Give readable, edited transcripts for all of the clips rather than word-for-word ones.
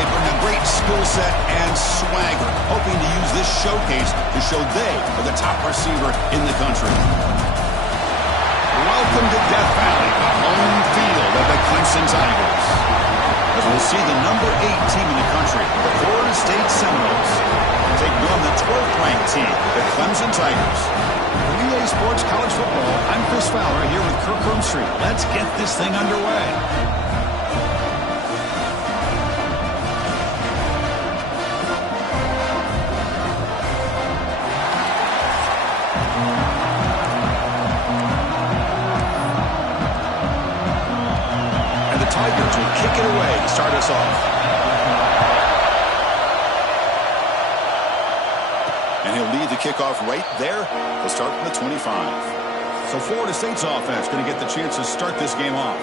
They bring a great skill set and swagger, hoping to use this showcase to show they are the top receiver in the country. Welcome to Death Valley, the home field of the Clemson Tigers. As we'll see the number 8 team in the country, the Florida State Seminoles, taking on the 12th-ranked team, the Clemson Tigers. For EA Sports College Football, I'm Chris Fowler here with Kirk Herbstreit. Let's get this thing underway. Tigers will kick it away to start us off. And he'll lead the kickoff right there. He'll start from the 25. So Florida State's offense going to get the chance to start this game off.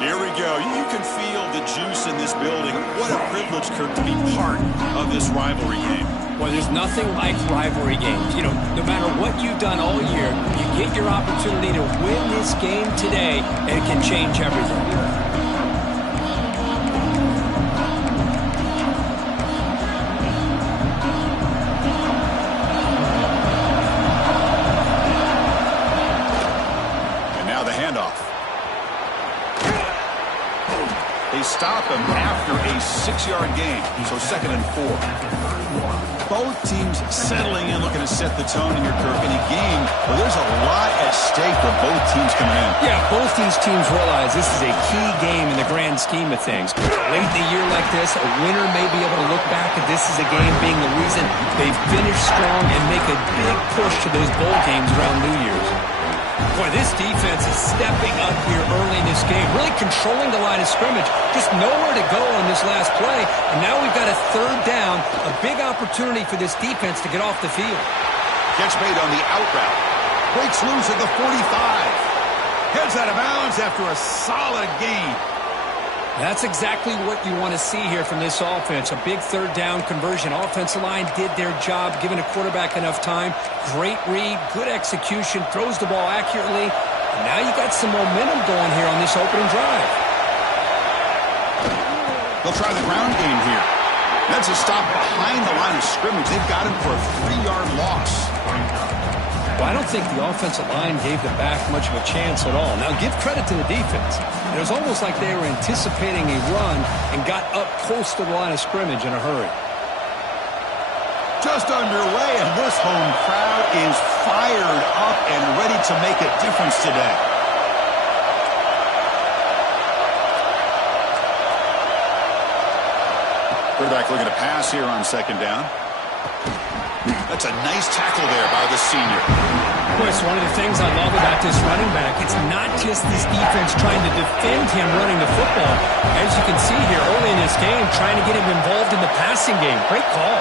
Here we go. You can feel the juice in this building. What a privilege, Kirk, to be part of this rivalry game. Well, there's nothing like rivalry games. You know, no matter what you've done all year, you get your opportunity to win this game today, and it can change everything. They stop him after a 6-yard gain, so 2nd and 4. Both teams settling in, looking to set the tone in your Kirk in a game where there's a lot at stake for both teams coming in. Yeah, both these teams realize this is a key game in the grand scheme of things. Late in the year like this, a winner may be able to look back at this as a game being the reason they finish strong and make a big push to those bowl games around New Year's. Boy, this defense is stepping up here early in this game, really controlling the line of scrimmage. Just nowhere to go on this last play. And now we've got a 3rd down, a big opportunity for this defense to get off the field. Catch made on the out route. Breaks loose at the 45. Heads out of bounds after a solid gain. That's exactly what you want to see here from this offense. A big 3rd down conversion. Offensive line did their job, giving a quarterback enough time. Great read, good execution, throws the ball accurately. And now you got some momentum going here on this opening drive. They'll try the ground game here. That's a stop behind the line of scrimmage. They've got him for a 3-yard loss. Well, I don't think the offensive line gave the back much of a chance at all. Now, give credit to the defense. It was almost like they were anticipating a run and got up close to the line of scrimmage in a hurry. Just underway, and this home crowd is fired up and ready to make a difference today. Quarterback looking to pass here on 2nd down. That's a nice tackle there by the senior. Boy, it's one of the things I love about this running back. It's not just this defense trying to defend him running the football. As you can see here early in this game, trying to get him involved in the passing game. Great call.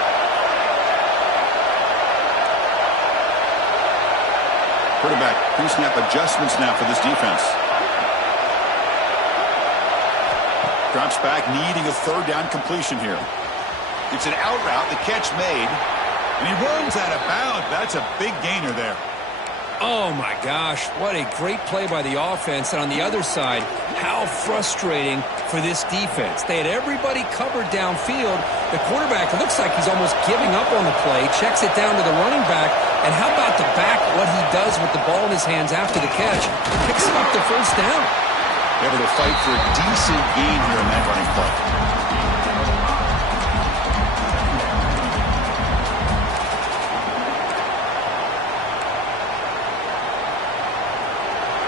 Quarterback pre-snap adjustments now for this defense. Drops back, needing a 3rd down completion here. It's an out route, the catch made. And he runs out of bounds. That's a big gainer there. Oh, my gosh. What a great play by the offense. And on the other side, how frustrating for this defense. They had everybody covered downfield. The quarterback, it looks like he's almost giving up on the play. Checks it down to the running back. And how about the back, what he does with the ball in his hands after the catch? Picks him up the 1st down. Able to fight for a decent gain here in that running play.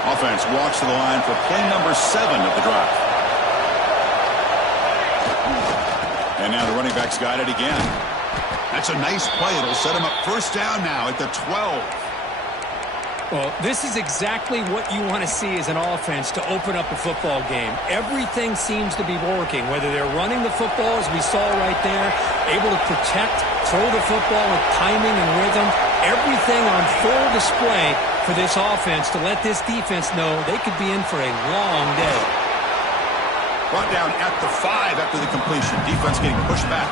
Offense walks to the line for play number 7 of the drive. And now the running back's got it again. That's a nice play. It'll set him up 1st down now at the 12. Well, this is exactly what you want to see as an offense to open up a football game. Everything seems to be working, whether they're running the football, as we saw right there, able to protect, throw the football with timing and rhythm. Everything on full display for this offense to let this defense know they could be in for a long day. Brought down at the 5 after the completion. Defense getting pushed back.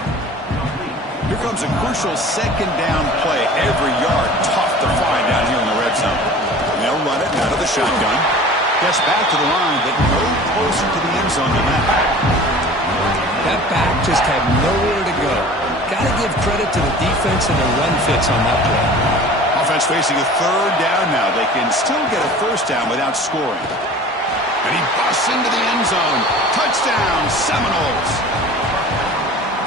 Here comes a crucial 2nd down play. Every yard tough to find down here in the red zone. And they'll run it out of the shotgun. Gets back to the line, but no closer to the end zone than that. That back just had nowhere to go. Got to give credit to the defense and the run fits on that play. Offense facing a third down now. They can still get a first down without scoring. And he busts into the end zone. Touchdown, Seminoles.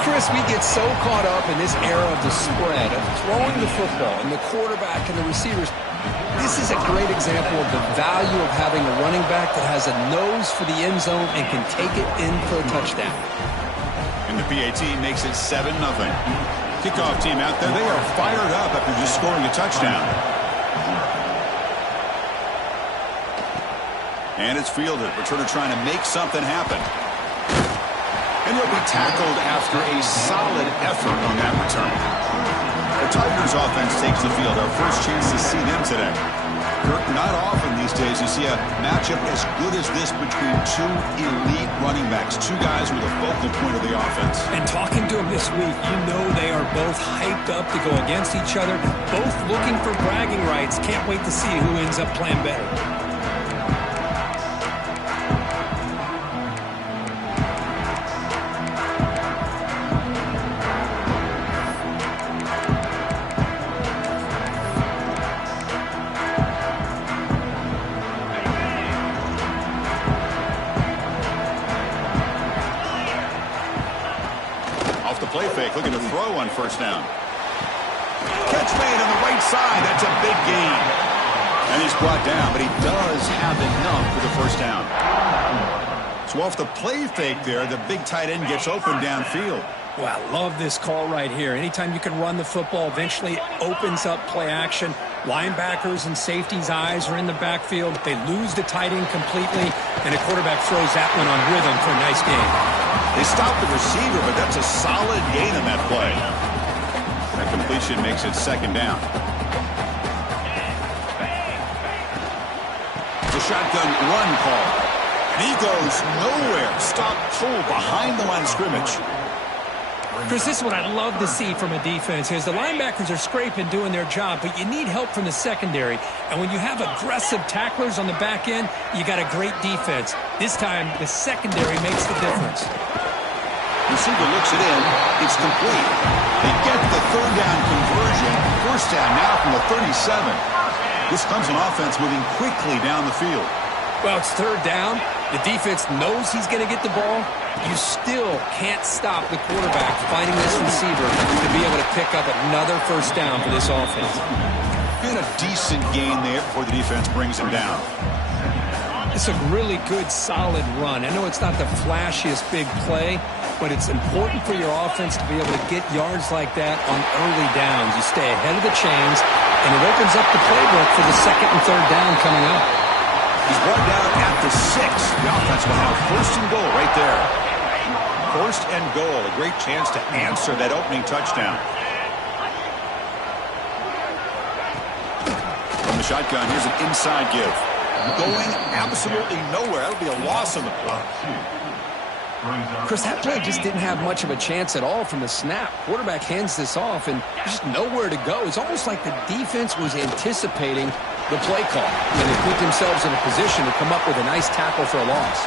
Chris, we get so caught up in this era of the spread, of throwing the football, and the quarterback and the receivers. This is a great example of the value of having a running back that has a nose for the end zone and can take it in for a touchdown. And the PAT makes it 7-0. Kickoff team out there, they are fired up after just scoring a touchdown. And it's fielded. Returner trying to make something happen. And he'll be tackled after a solid effort on that return. The Tigers offense takes the field. Our first chance to see them today. Kirk, not often these days you see a matchup as good as this between two elite running backs. Two guys with a focal point of the offense. And talking to them this week, you know they are both hyped up to go against each other. Both looking for bragging rights. Can't wait to see who ends up playing better. Play fake, looking to throw on first down. Catch made on the right side. That's a big gain. And he's brought down, but he does have enough for the first down. So off the play fake there, the big tight end gets open downfield. Well, I love this call right here. Anytime you can run the football, eventually it opens up play action. Linebackers and safeties' eyes are in the backfield. They lose the tight end completely, and a quarterback throws that one on rhythm for a nice gain. They stop the receiver, but that's a solid gain on that play. That completion makes it second down. The shotgun run call. And he goes nowhere. Stop pull behind the line of scrimmage. Chris, this is what I love to see from a defense is the linebackers are scraping, doing their job, but you need help from the secondary. And when you have aggressive tacklers on the back end, you got a great defense. This time, the secondary makes the difference. Receiver looks it in. It's complete. They get the third down conversion. First down now from the 37. This comes an offense moving quickly down the field. Well, it's third down. The defense knows he's going to get the ball. You still can't stop the quarterback finding this receiver to be able to pick up another first down for this offense. And a decent gain there before the defense brings him down. It's a really good, solid run. I know it's not the flashiest big play, but it's important for your offense to be able to get yards like that on early downs. You stay ahead of the chains, and it opens up the playbook for the second and third down coming up. He's brought down at the 6. The offense will have first and goal right there. First and goal, a great chance to answer that opening touchdown. From the shotgun, here's an inside give. Going absolutely nowhere. That'll be a loss on the play. Chris, that play just didn't have much of a chance at all from the snap. Quarterback hands this off, and there's just nowhere to go. It's almost like the defense was anticipating the play call, and they put themselves in a position to come up with a nice tackle for a loss.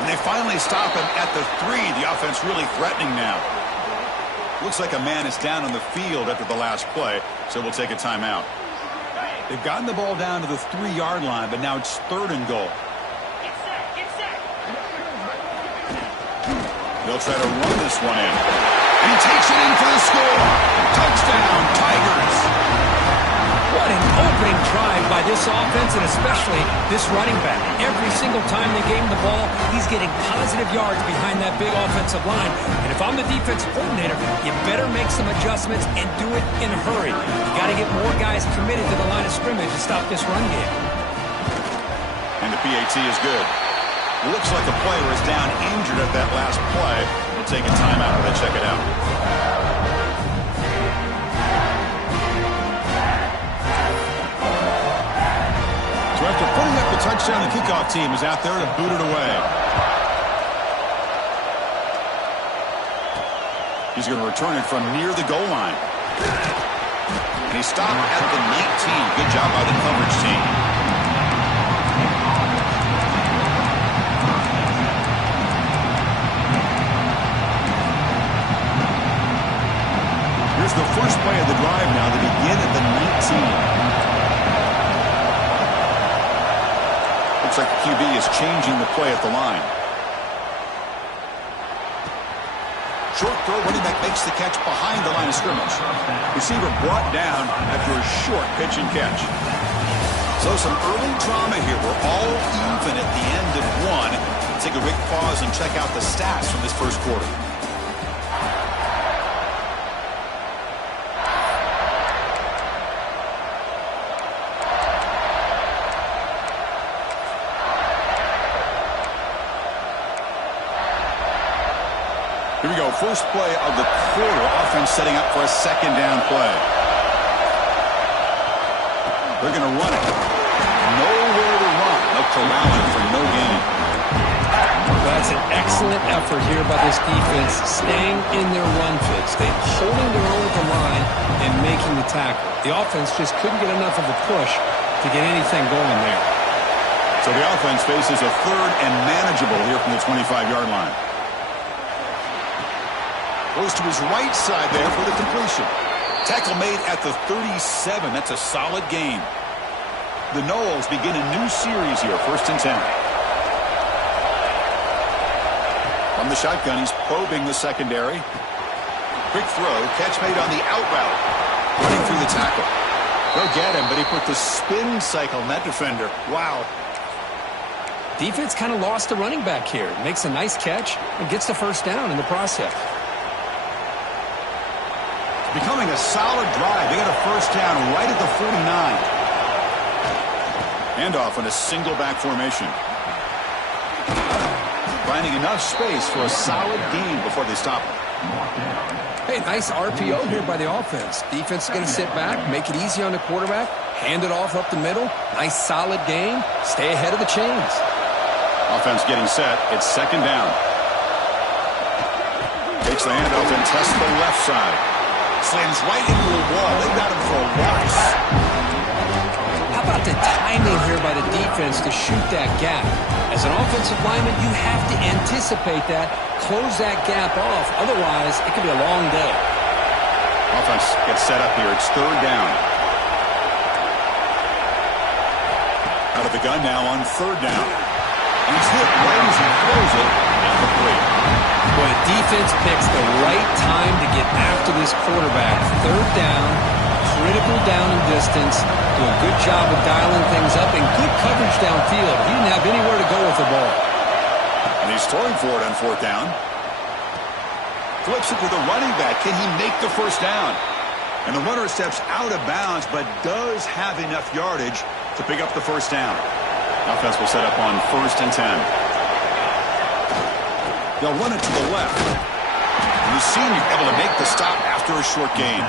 And they finally stop him at the 3. The offense really threatening now. Looks like a man is down on the field after the last play, so we'll take a timeout. They've gotten the ball down to the 3-yard line, but now it's third and goal. They'll try to run this one in. And he takes it in for the score. Touchdown, Tigers. What an opening drive by this offense, and especially this running back. Every single time they gave him the ball, he's getting positive yards behind that big offensive line. And if I'm the defensive coordinator, you better make some adjustments and do it in a hurry. You got to get more guys committed to the line of scrimmage to stop this run game. And the PAT is good. Looks like a player is down injured at that last play. We'll take a timeout and check it out. So after putting up the touchdown, the kickoff team is out there to boot it away. He's going to return it from near the goal line. And he stopped at the 19. Good job by the coverage team. play of the drive now. They begin at the 19. Looks like the QB is changing the play at the line. Short throw, running back makes the catch behind the line of scrimmage. Receiver brought down after a short pitch and catch. So some early drama here. We're all even at the end of one. Take a quick pause and check out the stats from this first quarter. Here we go. First play of the quarter. Offense setting up for a second down play. They're going to run it. Nowhere to run. They'll corral it for no gain. Well, that's an excellent effort here by this defense, staying in their run fits. They're holding their own at the line and making the tackle. The offense just couldn't get enough of a push to get anything going there. So the offense faces a third and manageable here from the 25-yard line. Goes to his right side there for the completion. Tackle made at the 37. That's a solid gain. The Noles begin a new series here, 1st and 10. From the shotgun, he's probing the secondary. Quick throw, catch made on the out route. Running through the tackle. Go get him, but he put the spin cycle on that defender. Wow. Defense kind of lost the running back here. Makes a nice catch and gets the first down in the process. Becoming a solid drive. They got a first down right at the 49. Handoff in a single back formation. Finding enough space for a solid gain before they stop him. Hey, nice RPO here by the offense. Defense is going to sit back, make it easy on the quarterback, hand it off up the middle. Nice solid gain. Stay ahead of the chains. Offense getting set. It's second down. Takes the handoff and tests the left side. Slams right into the wall. They got him for a loss. How about the timing here by the defense to shoot that gap? As an offensive lineman, you have to anticipate that, close that gap off. Otherwise, it could be a long day. Offense gets set up here. It's third down. Out of the gun now on third down. He's hit right as he throws it at the plate. Boy, defense picks the right time to get after this quarterback. Third down, critical down and distance. Do a good job of dialing things up and good coverage downfield. He didn't have anywhere to go with the ball. And he's throwing for it on fourth down. Flips it to the running back. Can he make the first down? And the runner steps out of bounds, but does have enough yardage to pick up the first down. Offense will set up on 1st and 10. They'll run it to the left. And the senior able to make the stop after a short gain.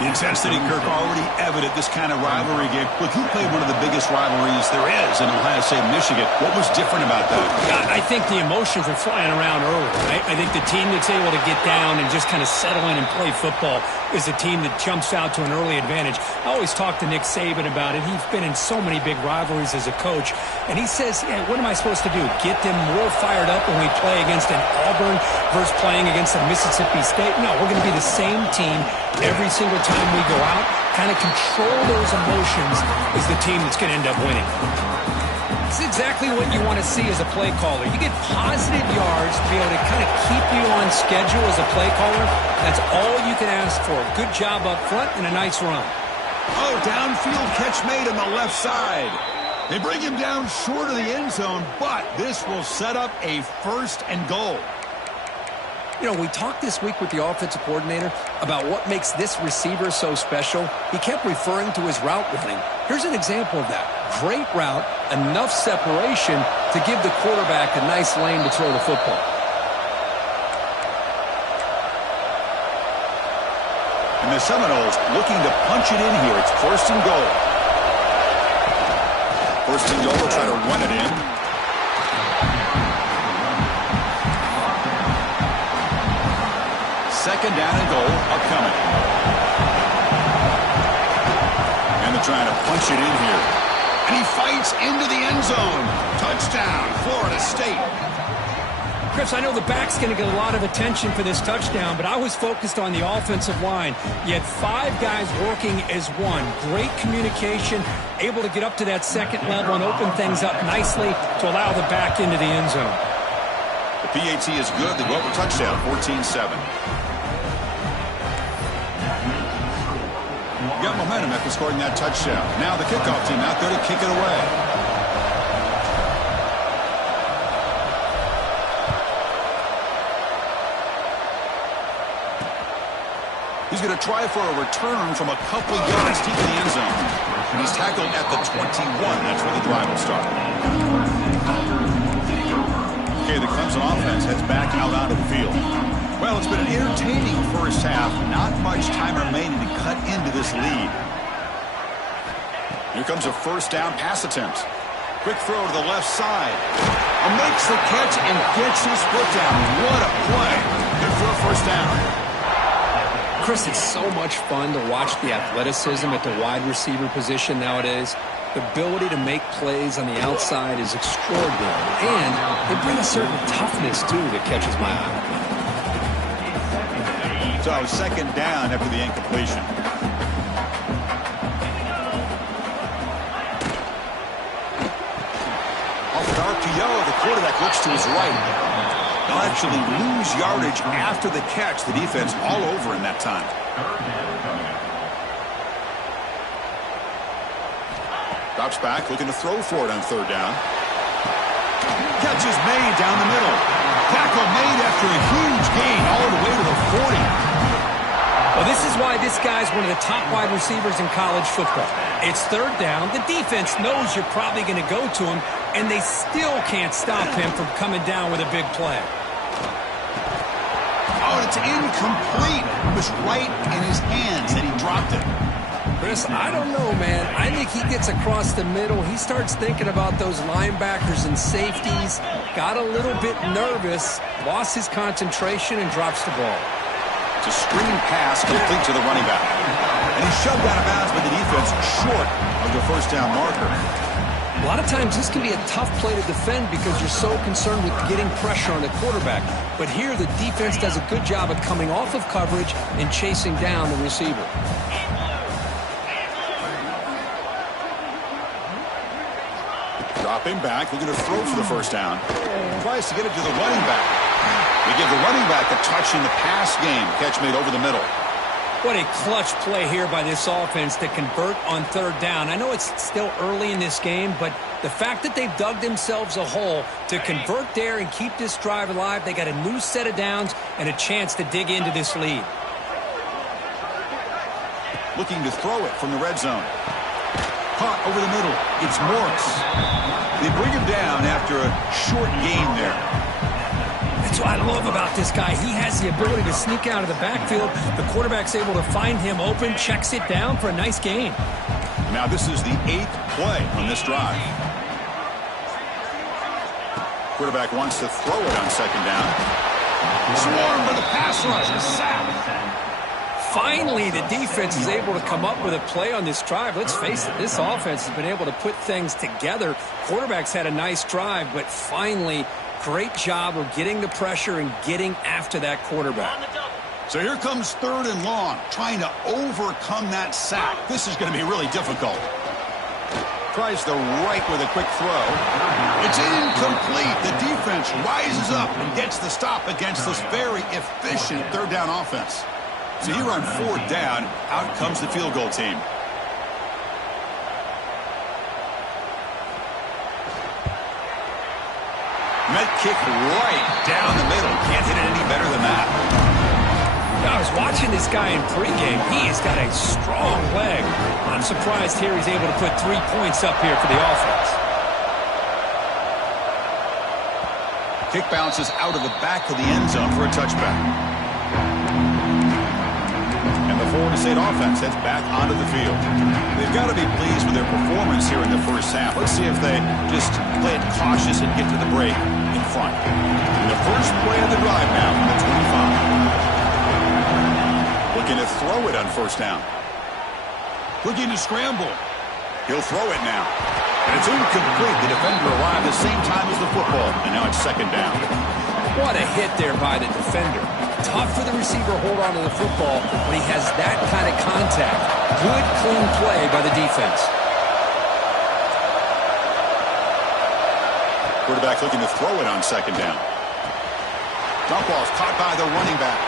The intensity, Kirk, already evident this kind of rivalry game. Look, he played one of the biggest rivalries there is in Ohio State, Michigan. What was different about that? I think the emotions are flying around early. Right? I think the team that's able to get down and just kind of settle in and play football is a team that jumps out to an early advantage. I always talk to Nick Saban about it. He's been in so many big rivalries as a coach. And he says, yeah, what am I supposed to do? Get them more fired up when we play against an Auburn versus playing against a Mississippi State? No, we're going to be the same team every single time we go out. Kind of control those emotions is the team that's going to end up winning. It's exactly what you want to see as a play caller. You get positive yards to be able to kind of keep you on schedule as a play caller. That's all you can ask for. Good job up front and a nice run. Oh, downfield catch made on the left side. They bring him down short of the end zone, but this will set up a 1st and goal. You know, we talked this week with the offensive coordinator about what makes this receiver so special. He kept referring to his route running. Here's an example of that. Great route, enough separation to give the quarterback a nice lane to throw the football. And the Seminoles looking to punch it in here. It's 1st and goal. 1st and goal, they'll try to run it in. Second down and goal upcoming. And they're trying to punch it in here. And he fights into the end zone. Touchdown, Florida State. Chris, I know the back's going to get a lot of attention for this touchdown, but I was focused on the offensive line. You had 5 guys working as one. Great communication, able to get up to that second level and open things up nicely to allow the back into the end zone. The PAT is good. They go up a touchdown, 14-7. Got momentum after scoring that touchdown. Now the kickoff team out there to kick it away. He's going to try for a return from a couple yards deep in the end zone. And he's tackled at the 21. That's where the drive will start. Okay, the Clemson offense heads back out onto the field. Well, it's been an entertaining first half. Not much time remaining to cut into this lead. Here comes a first down pass attempt. Quick throw to the left side. Makes the catch and gets his foot down. What a play. Good for a first down. Chris, it's so much fun to watch the athleticism at the wide receiver position nowadays. The ability to make plays on the outside is extraordinary. And they bring a certain toughness, too, that catches my eye. So second down after the incompletion. Off an RPO, the quarterback looks to his right. They'll actually lose yardage after the catch. The defense all over in that time. Drops back, looking to throw for it on third down. Catch is made down the middle. Tackle made after a huge gain all the way to the 40. Well, this is why this guy's one of the top wide receivers in college football. It's third down. The defense knows you're probably going to go to him, and they still can't stop him from coming down with a big play. Oh, and it's incomplete. It was right in his hands, and he dropped it. Chris, I don't know, man. I think he gets across the middle. He starts thinking about those linebackers and safeties, got a little bit nervous, lost his concentration, and drops the ball. It's a screen pass complete to the running back. And he's shoved out of bounds by the defense short of the first down marker. A lot of times this can be a tough play to defend because you're so concerned with getting pressure on the quarterback. But here the defense does a good job of coming off of coverage and chasing down the receiver. Dropping back, looking to throw for the first down. Tries to get it to the running back. They give the running back a touch in the pass game. Catch made over the middle. What a clutch play here by this offense to convert on third down. I know it's still early in this game, but the fact that they've dug themselves a hole to convert there and keep this drive alive, they got a new set of downs and a chance to dig into this lead. Looking to throw it from the red zone. Caught over the middle. It's Morris. They bring him down after a short gain there. That's what I love about this guy. He has the ability to sneak out of the backfield. The quarterback's able to find him open, checks it down for a nice gain. Now this is the 8th play on this drive. Quarterback wants to throw it on second down. Swarm for the pass rush. A sack. Finally, the defense is able to come up with a play on this drive. Let's face it, this offense has been able to put things together. Quarterback's had a nice drive, but finally, great job of getting the pressure and getting after that quarterback. So here comes third and long, trying to overcome that sack. This is going to be really difficult. Tries the right with a quick throw. It's incomplete. The defense rises up and gets the stop against this very efficient third down offense. So here on fourth down, out comes the field goal team. Met kick right down the middle. Can't hit it any better than that. I was watching this guy in pregame. He has got a strong leg. I'm surprised here he's able to put 3 points up here for the offense. Kick bounces out of the back of the end zone for a touchback. And the Florida State offense heads back onto the field. They've got to be pleased with their performance here in the first half. Let's see if they just play it cautious and get to the break in front. And the first play of the drive now from the 25. Looking to throw it on first down. Looking to scramble. He'll throw it now. And it's incomplete. The defender arrived the same time as the football. And now it's second down. What a hit there by the defender. Tough for the receiver to hold on to the football when he has that kind of contact. Good, clean play by the defense. Quarterback looking to throw it on second down. Dump ball's caught by the running back.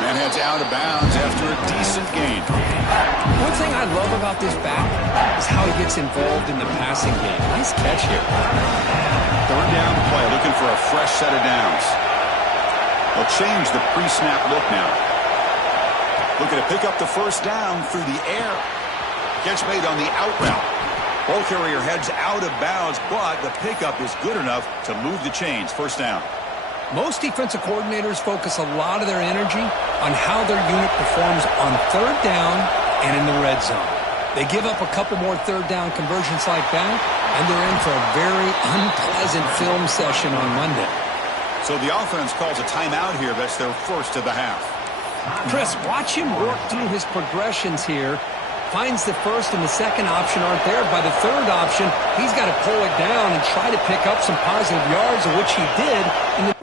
Man heads out of bounds after a decent gain. One thing I love about this back is how he gets involved in the passing game. Nice catch here. Third down play, looking for a fresh set of downs. They'll change the pre-snap look now. Looking to pick up the first down through the air. Catch made on the out route. Ball carrier heads out of bounds, but the pickup is good enough to move the chains. First down. Most defensive coordinators focus a lot of their energy on how their unit performs on third down and in the red zone. They give up a couple more third down conversions like that, and they're in for a very unpleasant film session on Monday. So the offense calls a timeout here. That's their first of the half. Chris, watch him work through his progressions here. Finds the first and the second option aren't there. By the third option, he's got to pull it down and try to pick up some positive yards, of which he did in the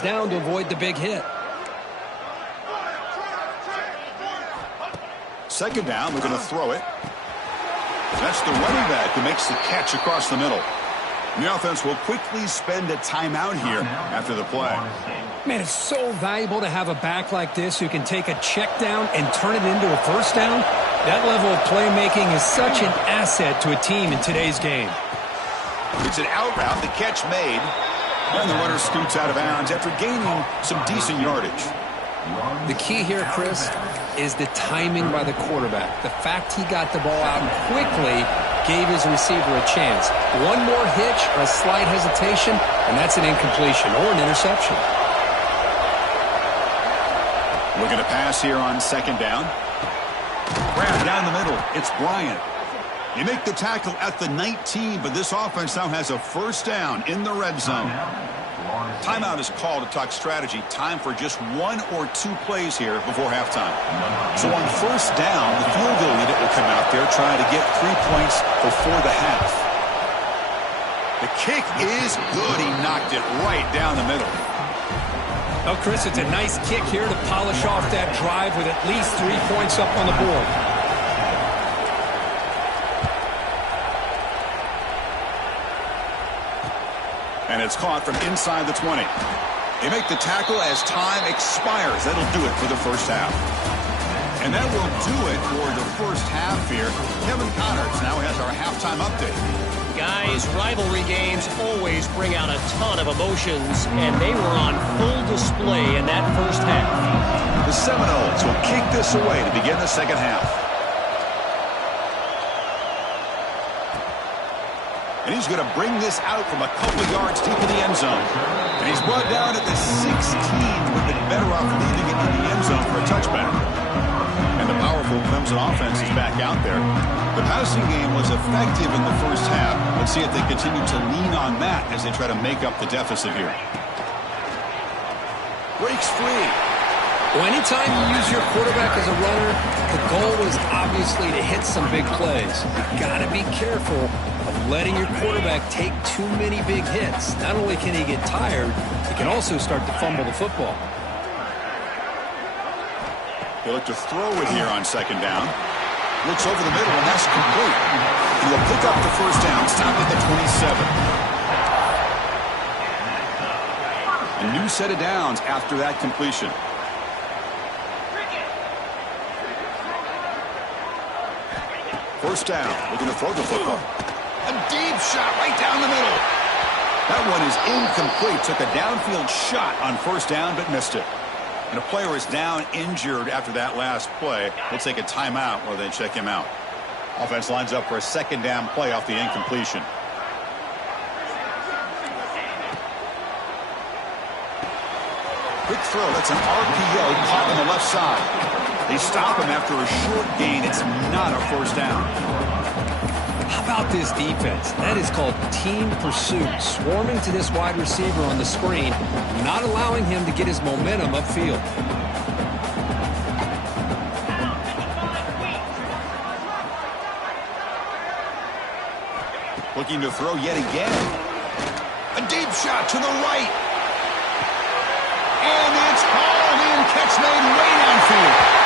down to avoid the big hit. Second down, we're going to throw it. That's the running back who makes the catch across the middle. And the offense will quickly spend a timeout here after the play. Man, it's so valuable to have a back like this who can take a check down and turn it into a first down. That level of playmaking is such an asset to a team in today's game. It's an out route, the catch made. And the runner scoots out of bounds after gaining some decent yardage. The key here, Chris, is the timing by the quarterback. The fact he got the ball out quickly gave his receiver a chance. One more hitch or a slight hesitation, and that's an incompletion or an interception. Looking to pass here on second down. Grab down the middle. It's Bryant. You make the tackle at the 19, but this offense now has a first down in the red zone. Timeout is called to talk strategy. Time for just one or two plays here before halftime. So on first down, the field goal unit will come out there trying to get 3 points before the half. The kick is good. He knocked it right down the middle. Oh, Chris, it's a nice kick here to polish off that drive with at least 3 points up on the board. And it's caught from inside the 20. They make the tackle as time expires. That'll do it for the first half. And that will do it for the first half here. Kevin Connors now has our halftime update. Guys, rivalry games always bring out a ton of emotions, and they were on full display in that first half. The Seminoles will kick this away to begin the second half. And he's going to bring this out from a couple yards deep in the end zone. And he's brought down at the 16. Would have been better off leaving it in the end zone for a touchback. And the powerful Clemson offense is back out there. The passing game was effective in the first half. Let's see if they continue to lean on that as they try to make up the deficit here. breaks free. Well, anytime you use your quarterback as a runner, the goal is obviously to hit some big plays. You've got to be careful of letting your quarterback take too many big hits. Not only can he get tired, he can also start to fumble the football. He'll look to throw it here on second down. Looks over the middle, and that's complete. He'll pick up the first down, stop at the 27. A new set of downs after that completion. First down, looking to throw the football. A deep shot right down the middle. That one is incomplete. Took a downfield shot on first down, but missed it. And a player is down injured after that last play. We'll take a timeout while they check him out. Offense lines up for a second down play off the incompletion. Quick throw. That's an RPO caught on the left side. They stop him after a short gain. It's not a first down. How about this defense? That is called team pursuit. Swarming to this wide receiver on the screen, not allowing him to get his momentum upfield. Looking to throw yet again. A deep shot to the right. And it's hauled in. Catch made way downfield.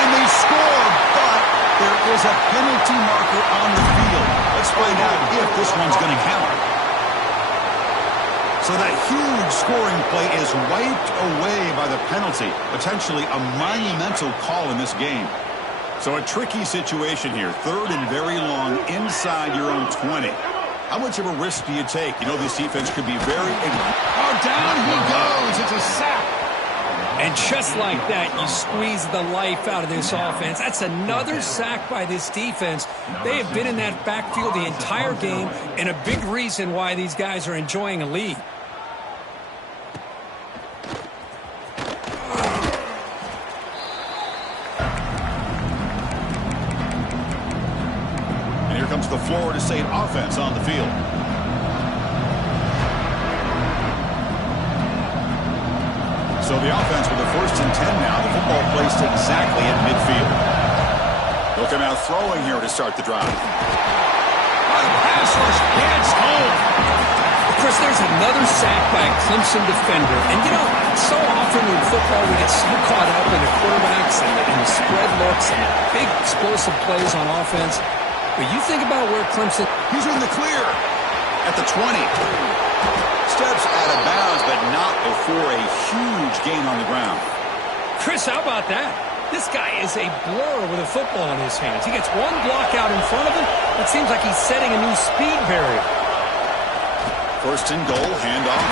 And they score, but there is a penalty marker on the field. Let's find out if this one's going to count. So that huge scoring play is wiped away by the penalty. Potentially a monumental call in this game. So a tricky situation here. Third and very long inside your own 20. How much of a risk do you take? You know this defense could be very ignorant. Oh, down he goes. It's a sack. And just like that, you squeeze the life out of this offense. That's another sack by this defense. They have been in that backfield the entire game, and a big reason why these guys are enjoying a lead. And here comes the Florida State offense on the field. So the offense with a 1st and 10 now. The football placed exactly at midfield. They'll come out throwing here to start the drive. Pass rush gets home. Chris, there's another sack by a Clemson defender. And, you know, so often in football we get so caught up in the quarterbacks and the spread looks and the big explosive plays on offense. But you think about where Clemson... He's in the clear at the 20. Steps out of bounds, but not before a huge gain on the ground. Chris, how about that? This guy is a blur with a football in his hands. He gets one block out in front of him. It seems like he's setting a new speed barrier. First and goal, handoff.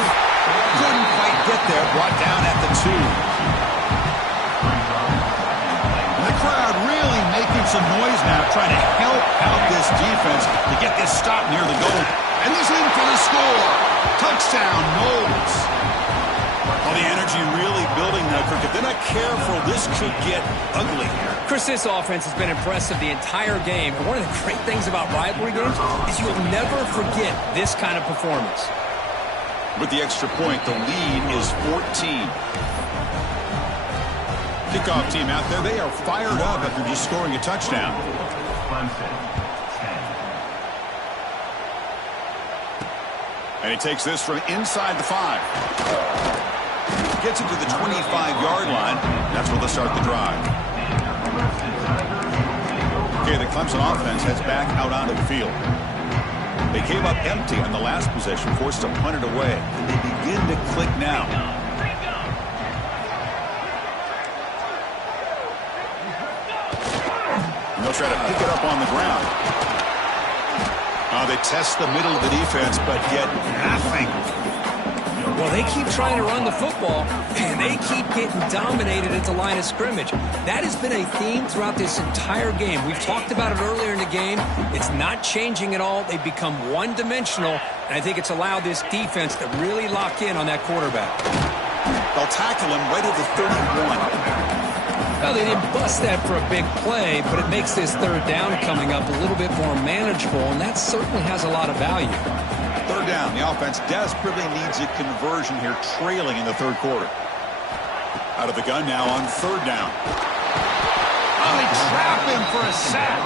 Couldn't quite get there, brought down at the 2. And the crowd really making some noise now, trying to help out this defense to get this stop near the goal. And he's in for the score. Touchdown, Knowles. Well, the energy really building now, Kirk. If they're not careful, this could get ugly. Chris, this offense has been impressive the entire game. And one of the great things about rivalry games is you'll never forget this kind of performance. With the extra point, the lead is 14. Kickoff team out there, they are fired up after just scoring a touchdown. And he takes this from inside the 5. Gets it to the 25-yard line. That's where they'll start the drive. Okay, the Clemson offense heads back out onto the field. They came up empty on the last possession, forced to punt it away. And they begin to click now. And they'll try to pick it up on the ground. They test the middle of the defense, but get nothing. Well, they keep trying to run the football, and they keep getting dominated at the line of scrimmage. That has been a theme throughout this entire game. We've talked about it earlier in the game. It's not changing at all. They've become one-dimensional, and I think it's allowed this defense to really lock in on that quarterback. They'll tackle him right at the 31. Well, they didn't bust that for a big play, but it makes this third down coming up a little bit more manageable, and that certainly has a lot of value. Third down. The offense desperately needs a conversion here, trailing in the third quarter. Out of the gun now on 3rd down. Oh, they trap him for a sack.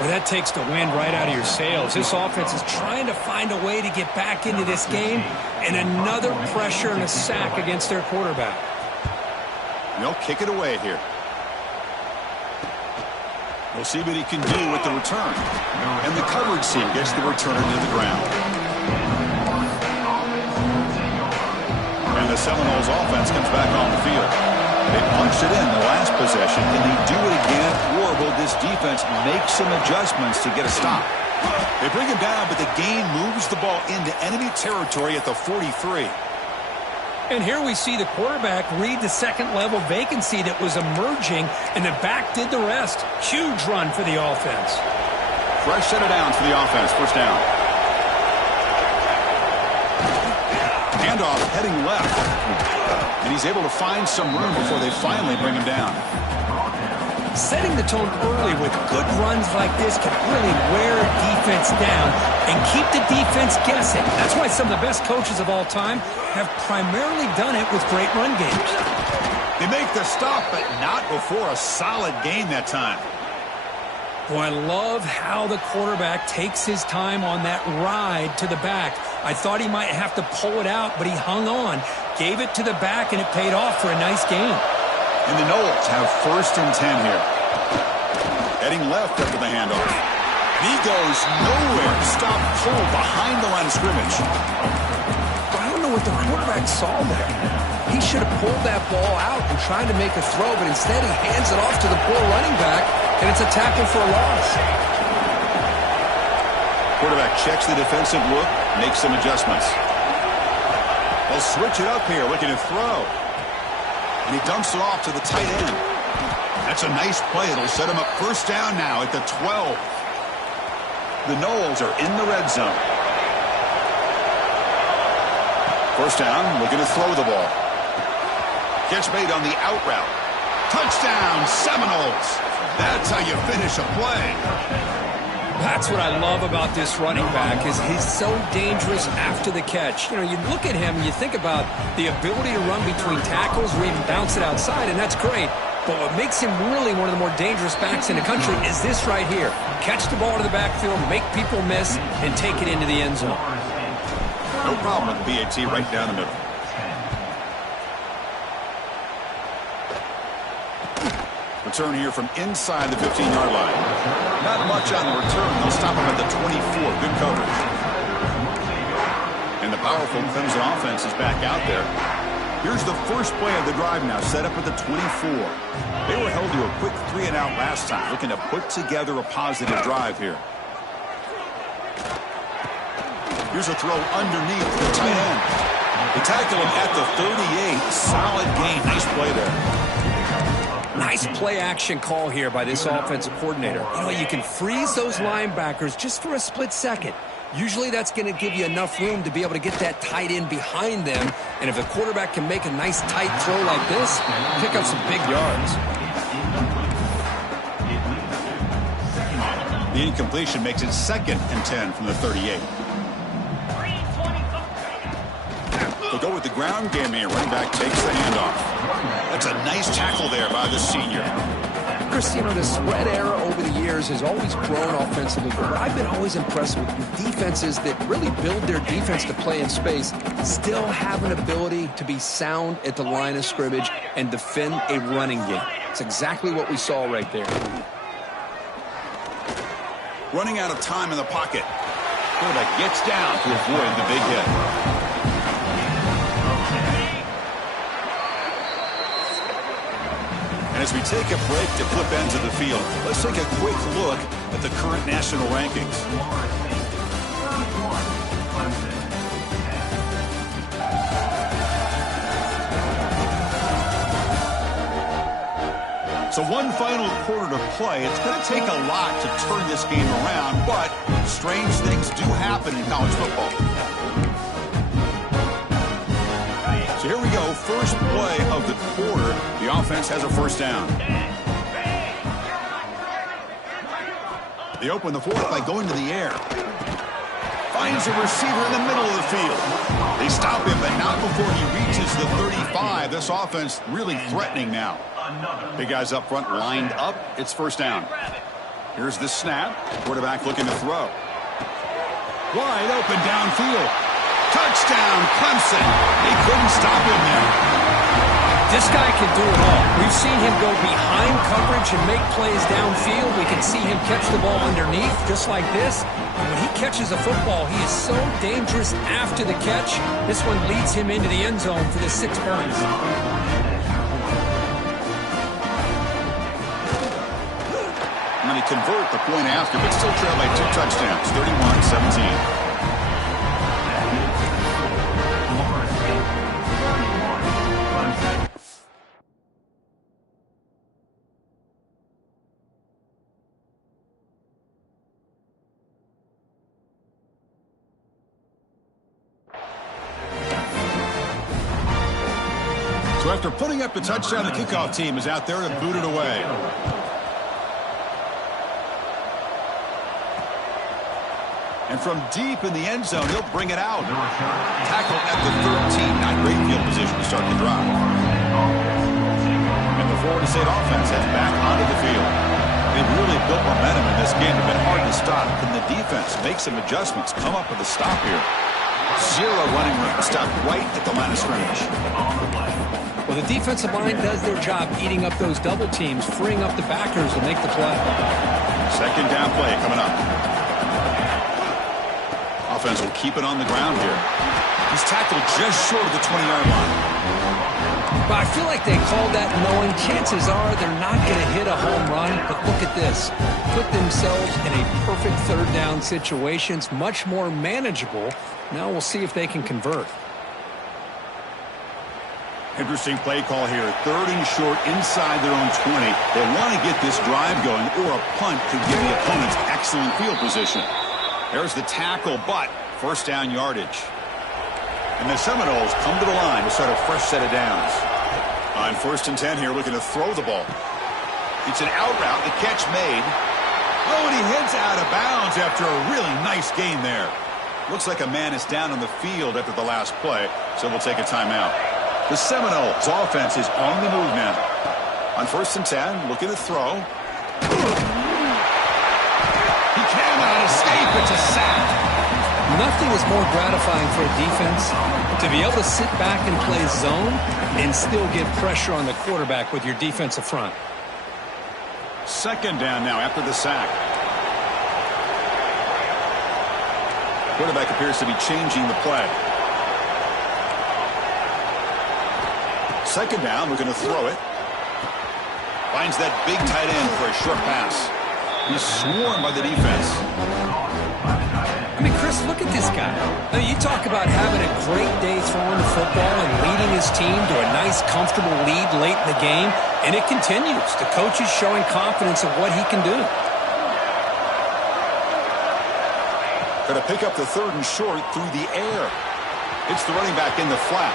Well, that takes the wind right out of your sails. This offense is trying to find a way to get back into this game, and another pressure and a sack against their quarterback. They'll kick it away here. We'll see what he can do with the return. And the coverage team gets the return to the ground. And the Seminoles offense comes back on the field. They punched it in the last possession. Can they do it again, or will this defense make some adjustments to get a stop? They bring him down, but the gain moves the ball into enemy territory at the 43. And here we see the quarterback read the second-level vacancy that was emerging, and the back did the rest. Huge run for the offense. Fresh set of downs for the offense. 1st down. Handoff heading left. And he's able to find some room before they finally bring him down. Setting the tone early with good runs like this can really wear a defense down and keep the defense guessing. That's why some of the best coaches of all time have primarily done it with great run games. They make the stop, but not before a solid gain that time. Boy, I love how the quarterback takes his time on that ride to the back. I thought he might have to pull it out, but he hung on, gave it to the back, and it paid off for a nice gain. And the Noles have 1st and 10 here. Heading left after the handoff. And he goes nowhere. Stop pull behind the line of scrimmage. I don't know what the quarterback saw there. He should have pulled that ball out and tried to make a throw, but instead he hands it off to the poor running back, and it's a tackle for a loss. Quarterback checks the defensive look, makes some adjustments. They'll switch it up here, looking to throw. And he dumps it off to the tight end. That's a nice play. It'll set him up 1st down now at the 12. The Noles are in the red zone. 1st down, looking to throw the ball. Catch made on the out route. Touchdown, Seminoles. That's how you finish a play. That's what I love about this running back is he's so dangerous after the catch. You know, you look at him and you think about the ability to run between tackles or even bounce it outside, and that's great. But what makes him really one of the more dangerous backs in the country is this right here. Catch the ball to the backfield, make people miss, and take it into the end zone. No problem with the BAT right down the middle. Return here from inside the 15-yard line. Not much on the return. They'll stop him at the 24. Good coverage. And the powerful Clemson offense is back out there. Here's the first play of the drive now, set up at the 24. They were held to a quick 3-and-out last time, looking to put together a positive drive here. Here's a throw underneath the tight end. They tackle him at the 38. Solid gain. Nice play there. Nice play-action call here by this offensive coordinator. You know, you can freeze those linebackers just for a split second. Usually that's going to give you enough room to be able to get that tight end behind them. And if the quarterback can make a nice tight throw like this, pick up some big yards. The incompletion makes it 2nd and 10 from the 38. They'll go with the ground game here. Running back takes the handoff. That's a nice tackle there by the senior. Chris, you know, the spread era over the years has always grown offensively, but I've been always impressed with defenses that really build their defense to play in space, still have an ability to be sound at the line of scrimmage and defend a running game. It's exactly what we saw right there. Running out of time in the pocket. Quarterback gets down to avoid the big hit. And as we take a break to flip ends of the field, let's take a quick look at the current national rankings. So one final quarter to play. It's going to take a lot to turn this game around, but strange things do happen in college football. So here we go, first play of the quarter. The offense has a 1st down. They open the 4th by going to the air. Finds a receiver in the middle of the field. They stop him, but not before he reaches the 35. This offense really threatening now. Big guys up front lined up. It's first down. Here's the snap. Quarterback looking to throw. Wide open downfield. Touchdown, Clemson. They couldn't stop him there. This guy can do it all. We've seen him go behind coverage and make plays downfield. We can see him catch the ball underneath, just like this. And when he catches a football, he is so dangerous after the catch. This one leads him into the end zone for the 6 points. And then he convert the point after, but still trail by 2 touchdowns, 31-17. So after putting up the touchdown, the kickoff team is out there to boot it away. And from deep in the end zone, he'll bring it out. Tackle at the 13. Not great field position to start the drive. And the Florida State offense heads back onto the field. They've really built momentum in this game. It's been hard to stop. Can the defense make some adjustments, come up with a stop here? 0 running room. Stop right at the line of scrimmage. Well, the defensive line does their job eating up those double teams, freeing up the backers to make the play. Second down play coming up. Offense will keep it on the ground here. He's tackled just short of the 20-yard line. But I feel like they called that knowing chances are they're not going to hit a home run. But look at this. Put themselves in a perfect third down situation. It's much more manageable. Now we'll see if they can convert. Interesting play call here. 3rd and short inside their own 20. They want to get this drive going, or a punt could give the opponents excellent field position. There's the tackle, but first down yardage. And the Seminoles come to the line to start a fresh set of downs. On 1st and 10 here, looking to throw the ball. It's an out route, the catch made. Oh, and he heads out of bounds after a really nice gain there. Looks like a man is down on the field after the last play, so we'll take a timeout. The Seminoles offense is on the move now. On 1st and 10, looking to throw. He cannot escape. It's a sack. Nothing is more gratifying for a defense to be able to sit back and play zone and still get pressure on the quarterback with your defensive front. Second down now after the sack. Quarterback appears to be changing the play. Second down, we're going to throw it. Finds that big tight end for a short pass. He's swarmed by the defense. I mean, Chris, look at this guy. I mean, you talk about having a great day throwing the football and leading his team to a nice, comfortable lead late in the game, and it continues. The coach is showing confidence of what he can do. Going to pick up the 3rd and short through the air. It's the running back in the flat.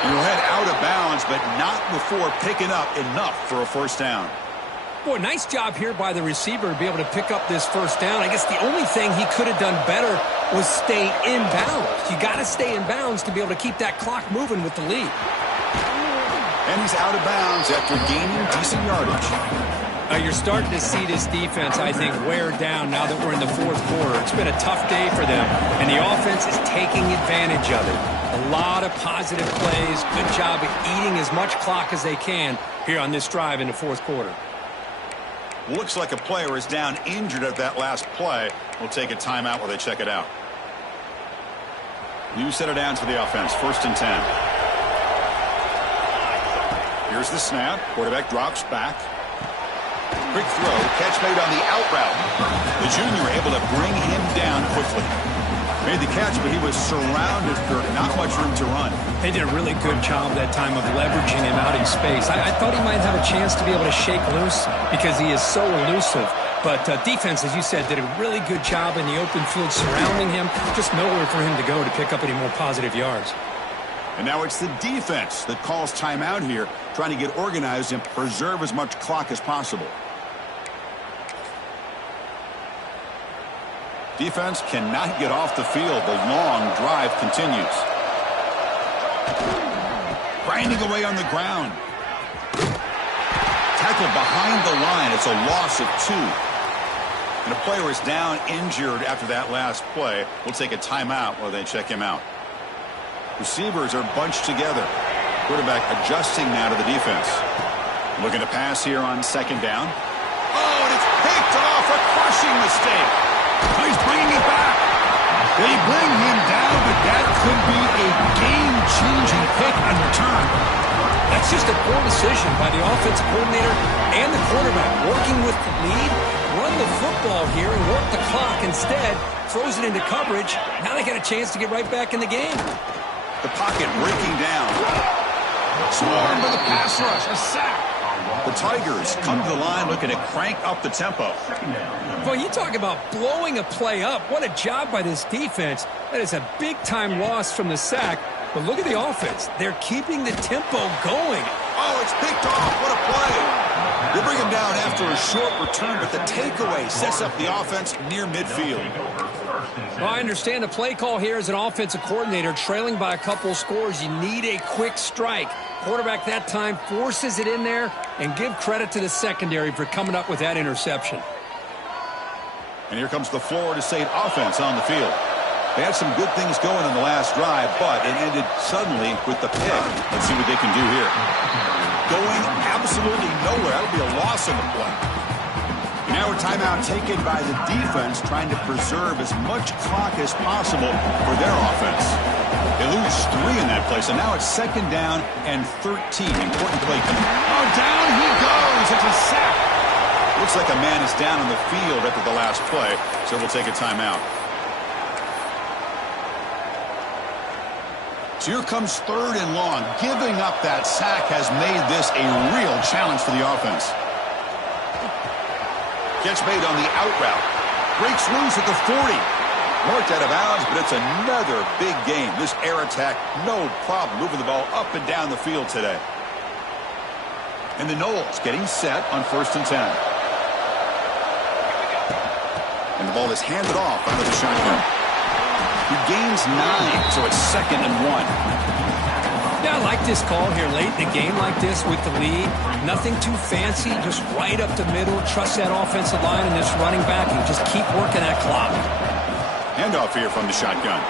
And he'll head out of bounds, but not before picking up enough for a first down. Boy, nice job here by the receiver to be able to pick up this first down. I guess the only thing he could have done better was stay in bounds. You got to stay in bounds to be able to keep that clock moving with the lead. And he's out of bounds after gaining decent yardage. You're starting to see this defense, I think, wear down now that we're in the 4th quarter. It's been a tough day for them, and the offense is taking advantage of it. A lot of positive plays. Good job at eating as much clock as they can here on this drive in the 4th quarter. Looks like a player is down injured at that last play. We'll take a timeout while they check it out. New set of downs for the offense. 1st and 10. Here's the snap. Quarterback drops back. Quick throw. Catch made on the out route. The junior able to bring him down quickly. Made the catch, but he was surrounded, Kirk. Not much room to run. They did a really good job that time of leveraging him out in space. I thought he might have a chance to be able to shake loose because he is so elusive. But defense, as you said, did a really good job in the open field surrounding him. Just nowhere for him to go to pick up any more positive yards. And now it's the defense that calls timeout here, trying to get organized and preserve as much clock as possible. Defense cannot get off the field. The long drive continues. Grinding away on the ground. Tackled behind the line. It's a loss of 2. And a player is down injured after that last play. We'll take a timeout while they check him out. Receivers are bunched together. Quarterback adjusting now to the defense. Looking to pass here on second down. Oh, and it's picked off. A crushing mistake. He's bringing it back. They bring him down, but that could be a game-changing pick on return. That's just a poor decision by the offensive coordinator and the quarterback. Working with the lead, run the football here and work the clock. Instead, throws it into coverage. Now they get a chance to get right back in the game. The pocket breaking down. Swarmed by the pass rush. A sack. The Tigers come to the line looking to crank up the tempo. Well, you talk about blowing a play up. What a job by this defense. That is a big-time loss from the sack. But look at the offense. They're keeping the tempo going. Oh, it's picked off. What a play. They bring him down after a short return, but the takeaway sets up the offense near midfield. Well, I understand the play call here as an offensive coordinator, trailing by a couple scores. You need a quick strike. Quarterback that time forces it in there, and give credit to the secondary for coming up with that interception. And here comes the Florida State offense on the field. They had some good things going in the last drive, but it ended suddenly with the pick. Let's see what they can do here. Going absolutely nowhere. That'll be a loss on the play. And now a timeout taken by the defense, trying to preserve as much clock as possible for their offense. They lose 3 in that play, so now it's second down and 13. Important play coming. Oh, down he goes. It's a sack. Looks like a man is down on the field after the last play, so we'll take a timeout. So here comes 3rd and long. Giving up that sack has made this a real challenge for the offense. Catch made on the out route. Breaks loose at the 40. Marked out of bounds, but it's another big game. This air attack, no problem moving the ball up and down the field today. And the Noles getting set on 1st and 10. And the ball is handed off out of the shotgun. He gains 9, so it's 2nd and 1. Yeah, I like this call here late in the game like this with the lead. Nothing too fancy, just right up the middle. Trust that offensive line and this running back and just keep working that clock. Handoff here from the shotgun.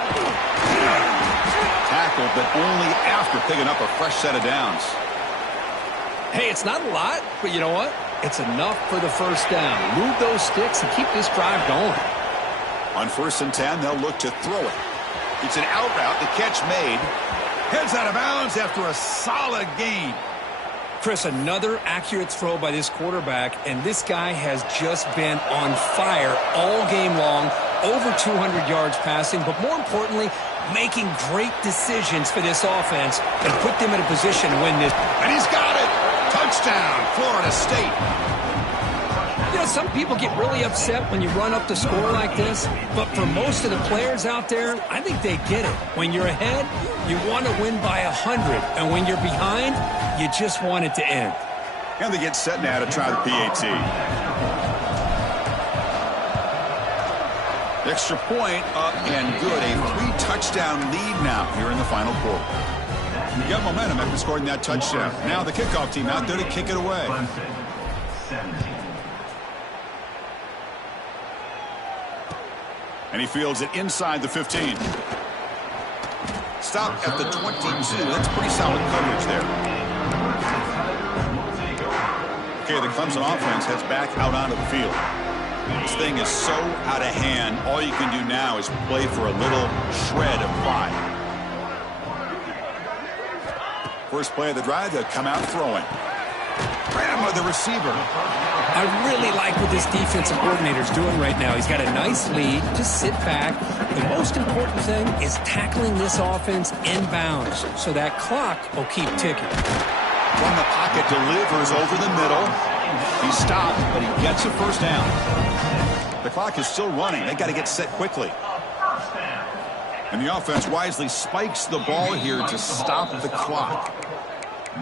Tackled, but only after picking up a fresh set of downs. Hey, it's not a lot, but you know what? It's enough for the first down. Move those sticks and keep this drive going. On 1st and 10, they'll look to throw it. It's an out route. The catch made. Heads out of bounds after a solid gain. Chris, another accurate throw by this quarterback, and this guy has just been on fire all game long. Over 200 yards passing, but more importantly, making great decisions for this offense and put them in a position to win this. And he's got it. Touchdown, Florida State. You know, some people get really upset when you run up the score like this, but for most of the players out there, I think they get it. When you're ahead, you want to win by 100, and when you're behind, you just want it to end. And they get set now to try the PAT. Extra point up and good. A 3-touchdown lead now here in the final quarter. You got momentum after scoring that touchdown. Now the kickoff team out there to kick it away. And he fields it inside the 15. Stop at the 22. That's pretty solid coverage there. Okay, the Clemson offense heads back out onto the field. This thing is so out of hand, all you can do now is play for a little shred of pride. First play of the drive, they'll come out throwing. Ram with the receiver. I really like what this defensive coordinator's doing right now. He's got a nice lead. Just sit back. The most important thing is tackling this offense inbounds so that clock will keep ticking. From the pocket, delivers over the middle. He stopped, but he gets a first down. The clock is still running. They got to get set quickly. And the offense wisely spikes the ball here to stop the clock.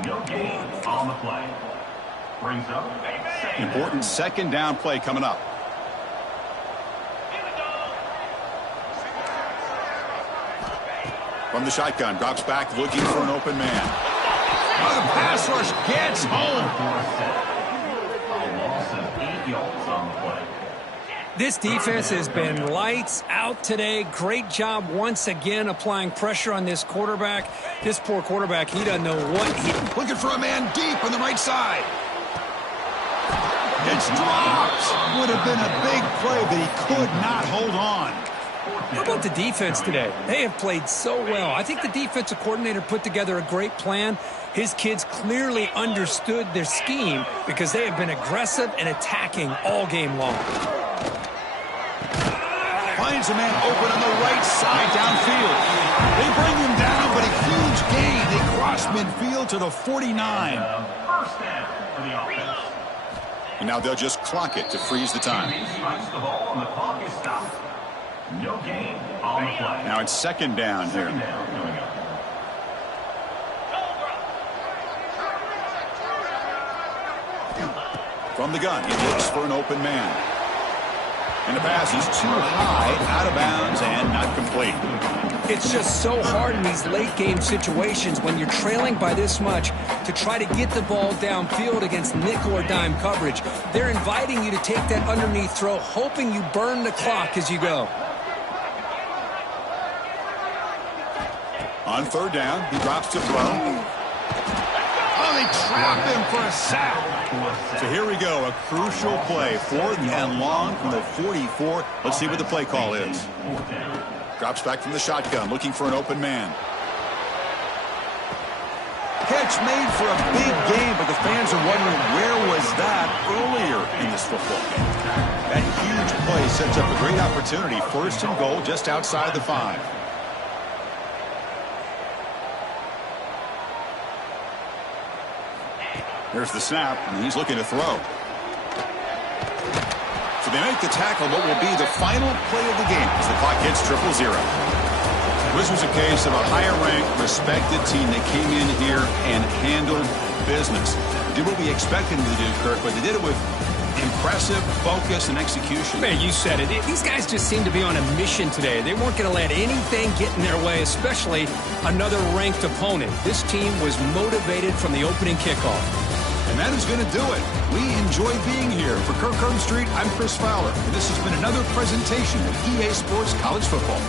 No gain on the play. Brings up important second down play coming up. From the shotgun, drops back looking for an open man. Oh, the pass rush gets home. A loss of 8 yards on the play. This defense has been lights out today. Great job once again applying pressure on this quarterback. This poor quarterback, he doesn't know what he... Looking for a man deep on the right side. It's dropped. Would have been a big play, but he could not hold on. How about the defense today? They have played so well. I think the defensive coordinator put together a great plan. His kids clearly understood their scheme because they have been aggressive and attacking all game long. Finds a man open on the right side downfield. They bring him down, but a huge gain. They cross midfield to the 49. First down for the offense. And now they'll just clock it to freeze the time. He strikes the ball and the clock is stopped. No gain on the play. Now it's second down here. Second down coming up. From the gun, he looks for an open man. And the pass is too high, out of bounds, and not complete. It's just so hard in these late game situations when you're trailing by this much to try to get the ball downfield against nickel or dime coverage. They're inviting you to take that underneath throw, hoping you burn the clock as you go. On third down, he drops to throw. Oh, they trap him for a sack. So here we go, a crucial play. 4th and long from the 44. Let's see what the play call is. Drops back from the shotgun, looking for an open man. Catch made for a big game, but the fans are wondering where was that earlier in this football game. That huge play sets up a great opportunity. 1st and goal just outside the 5. There's the snap, and he's looking to throw. So they make the tackle, what will be the final play of the game as the clock hits 0-0. This was a case of a higher-ranked, respected team that came in here and handled business. Did what we expected them to do, Kirk, but they did it with impressive focus and execution. Man, you said it. These guys just seem to be on a mission today. They weren't going to let anything get in their way, especially another ranked opponent. This team was motivated from the opening kickoff. And that is going to do it. We enjoy being here. For Kirk Street, I'm Chris Fowler, and this has been another presentation of EA Sports College Football.